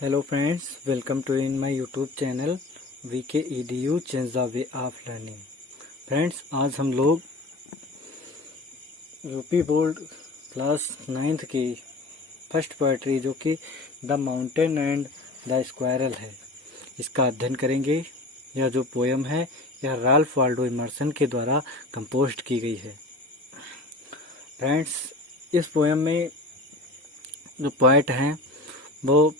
Hello friends, welcome to in my YouTube channel VK EDU change the way of learning. Friends, आज हम लोग UP board class 9th की first poetry जो कि the mountain and the squirrel है, इसका अध्ययन करेंगे। यह जो पोयम है यह राल्फ वाल्डो इमर्सन के द्वारा कंपोज्ड की गई है। फ्रेंड्स, इस पोयम में जो पोएट हैं वो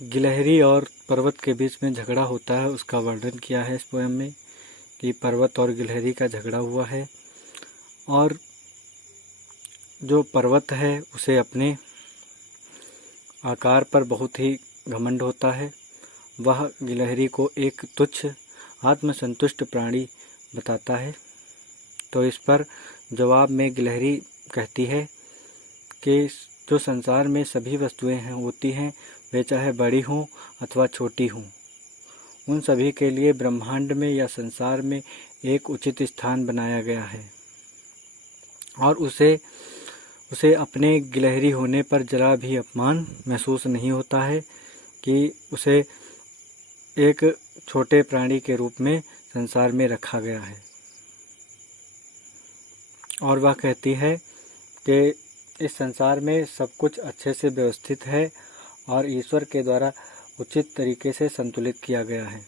गिलहरी और पर्वत के बीच में झगड़ा होता है, उसका वर्णन किया है इस पोयम में कि पर्वत और गिलहरी का झगड़ा हुआ है और जो पर्वत है उसे अपने आकार पर बहुत ही घमंड होता है। वह गिलहरी को एक तुच्छ आत्मसंतुष्ट प्राणी बताता है। तो इस पर जवाब में गिलहरी कहती है कि जो संसार में सभी वस्तुएं होती हैं, वे चाहे बड़ी हों अथवा छोटी हों, उन सभी के लिए ब्रह्मांड में या संसार में एक उचित स्थान बनाया गया है और उसे अपने गिलहरी होने पर जरा भी अपमान महसूस नहीं होता है कि उसे एक छोटे प्राणी के रूप में संसार में रखा गया है। और वह कहती है कि इस संसार में सब कुछ अच्छे से व्यवस्थित है और ईश्वर के द्वारा उचित तरीके से संतुलित किया गया है।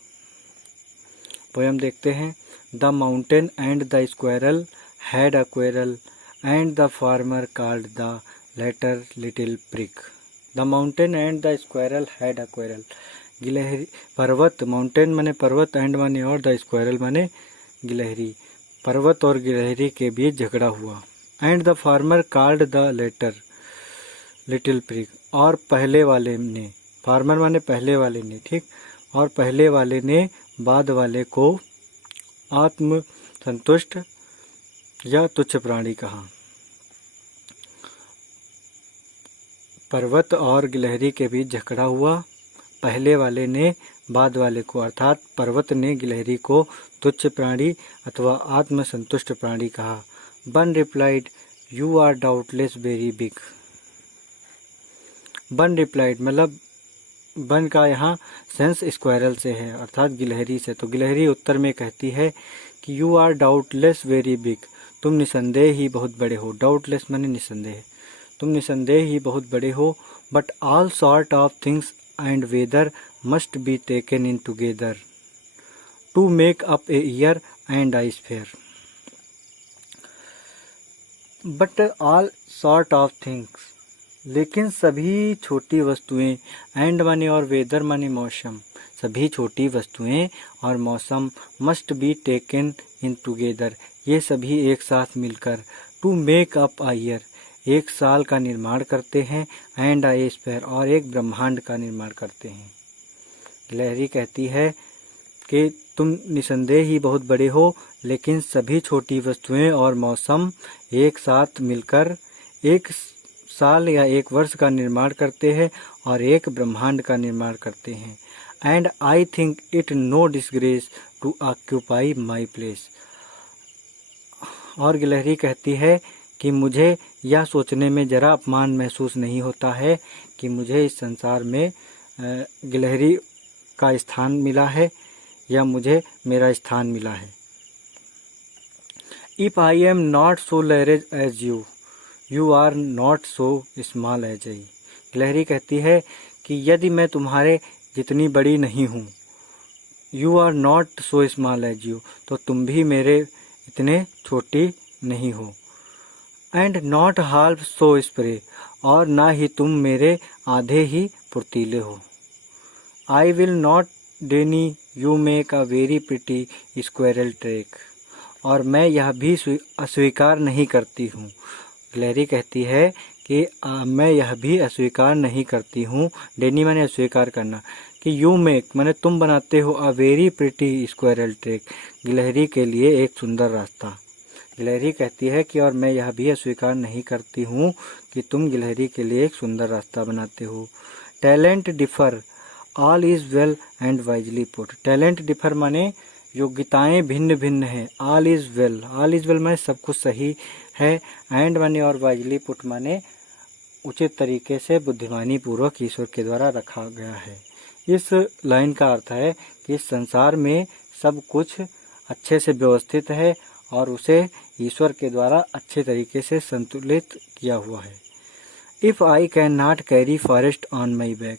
पोयम देखते हैं। The mountain and the squirrel had a quarrel and the former called the latter little prig. The mountain and the squirrel had a quarrel. गिलहरी पर्वत, माउंटेन माने पर्वत, एंड माने और, द स्क्वायरल माने गिलहरी। पर्वत और गिलहरी के बीच झगड़ा हुआ। And the former called the latter little prig. और पहले वाले ने, फार्मर माने पहले वाले ने, ठीक, और पहले वाले ने बाद वाले को आत्म संतुष्ट या तुच्छ प्राणी कहा। पर्वत और गिलहरी के बीच झगड़ा हुआ। पहले वाले ने बाद वाले को, अर्थात पर्वत ने गिलहरी को तुच्छ प्राणी अथवा आत्म संतुष्ट प्राणी कहा। One replied, you are doubtless very big. One replied मतलब वन का यहाँ सेंस स्क्वायरल से है, अर्थात गिलहरी से। तो गिलहरी उत्तर में कहती है कि you are doubtless very big, तुम निसंदेह ही बहुत बड़े हो। डाउटलेस माने निसंदेह, तुम निसंदेह ही बहुत बड़े हो। But all sort of things and weather must be taken in together to make up a year and I sphere. But all sort of things, लेकिन सभी छोटी वस्तुएं, एंड माने और, वेदर माने मौसम, सभी छोटी वस्तुएं और मौसम, must be taken in together, ये सभी एक साथ मिलकर, to make up a year, एक साल का निर्माण करते हैं, एंड ए स्फेयर, और एक ब्रह्मांड का निर्माण करते हैं। गिलहरी कहती है कि तुम निसंदेह ही बहुत बड़े हो, लेकिन सभी छोटी वस्तुएं और मौसम एक साथ मिलकर एक साल या एक वर्ष का निर्माण करते हैं और एक ब्रह्मांड का निर्माण करते हैं। And I think it no disgrace to occupy my place. और गिलहरी कहती है कि मुझे यह सोचने में जरा अपमान महसूस नहीं होता है कि मुझे इस संसार में गिलहरी का स्थान मिला है या मुझे मेरा स्थान मिला है। If I am not so large as you, you are not so small as I. गिलहरी कहती है कि यदि मैं तुम्हारे जितनी बड़ी नहीं हूँ, you are not so small as you, तो तुम भी मेरे इतने छोटी नहीं हो। And not half so spry, और ना ही तुम मेरे आधे ही फुर्तीले हो। I will not deny you make a very pretty squirrel track, और मैं यह भी अस्वीकार नहीं करती हूँ। गिलहरी कहती है कि मैं यह भी अस्वीकार नहीं करती हूँ, डेनी माने अस्वीकार करना, कि यू मेक माने तुम बनाते हो, अ वेरी प्रिटी स्क्वायरल ट्रैक, गिलहरी के लिए एक सुंदर रास्ता। गिलहरी कहती है कि और मैं यह भी अस्वीकार नहीं करती हूँ कि तुम गिलहरी के लिए एक सुंदर रास्ता बनाते हो। Talent differ, all is well and wisely put. Talent differ माने योग्यताएं भिन्न भिन्न हैं। All is well, all is well माने सब कुछ सही है, एंड माने और, वाइजली पुट माने उचित तरीके से बुद्धिमानी पूर्वक ईश्वर के द्वारा रखा गया है। इस लाइन का अर्थ है कि इस संसार में सब कुछ अच्छे से व्यवस्थित है और उसे ईश्वर के द्वारा अच्छे तरीके से संतुलित किया हुआ है। If I can not carry forest on my back,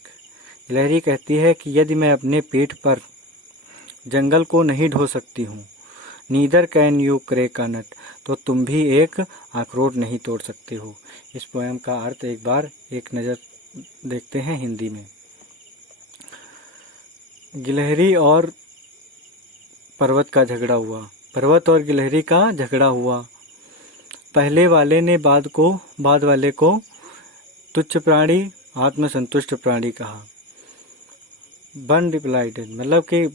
गिलहरी कहती है कि यदि मैं अपने पीठ पर जंगल को नहीं ढो सकती हूँ, neither can you crack a nut, तो तुम भी एक अखरोट नहीं तोड़ सकते हो। इस पोएम का अर्थ एक बार एक नज़र देखते हैं हिंदी में। गिलहरी और पर्वत का झगड़ा हुआ। पर्वत और गिलहरी का झगड़ा हुआ। पहले वाले ने बाद वाले को तुच्छ प्राणी, आत्मसंतुष्ट प्राणी कहा। वन रिप्लाइड, मतलब कि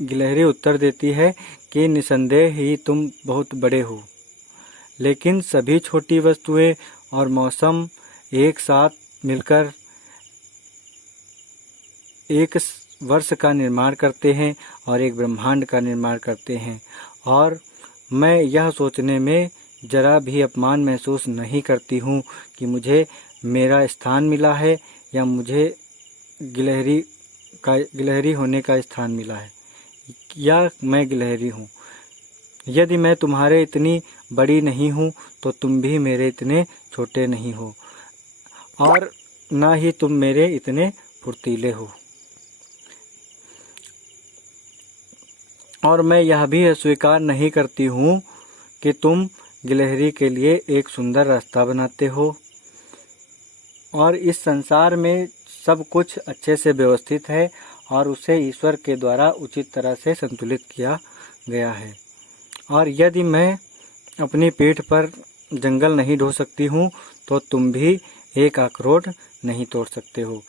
गिलहरी उत्तर देती है कि निसंदेह ही तुम बहुत बड़े हो, लेकिन सभी छोटी वस्तुएं और मौसम एक साथ मिलकर एक वर्ष का निर्माण करते हैं और एक ब्रह्मांड का निर्माण करते हैं, और मैं यह सोचने में जरा भी अपमान महसूस नहीं करती हूँ कि मुझे मेरा स्थान मिला है या मुझे गिलहरी होने का स्थान मिला है, या मैं गिलहरी हूँ। यदि मैं तुम्हारे इतनी बड़ी नहीं हूँ तो तुम भी मेरे इतने छोटे नहीं हो, और ना ही तुम मेरे इतने फुर्तीले हो। और मैं यह भी अस्वीकार नहीं करती हूँ कि तुम गिलहरी के लिए एक सुंदर रास्ता बनाते हो, और इस संसार में सब कुछ अच्छे से व्यवस्थित है और उसे ईश्वर के द्वारा उचित तरह से संतुलित किया गया है। और यदि मैं अपनी पीठ पर जंगल नहीं ढो सकती हूँ तो तुम भी एक अखरोट नहीं तोड़ सकते हो।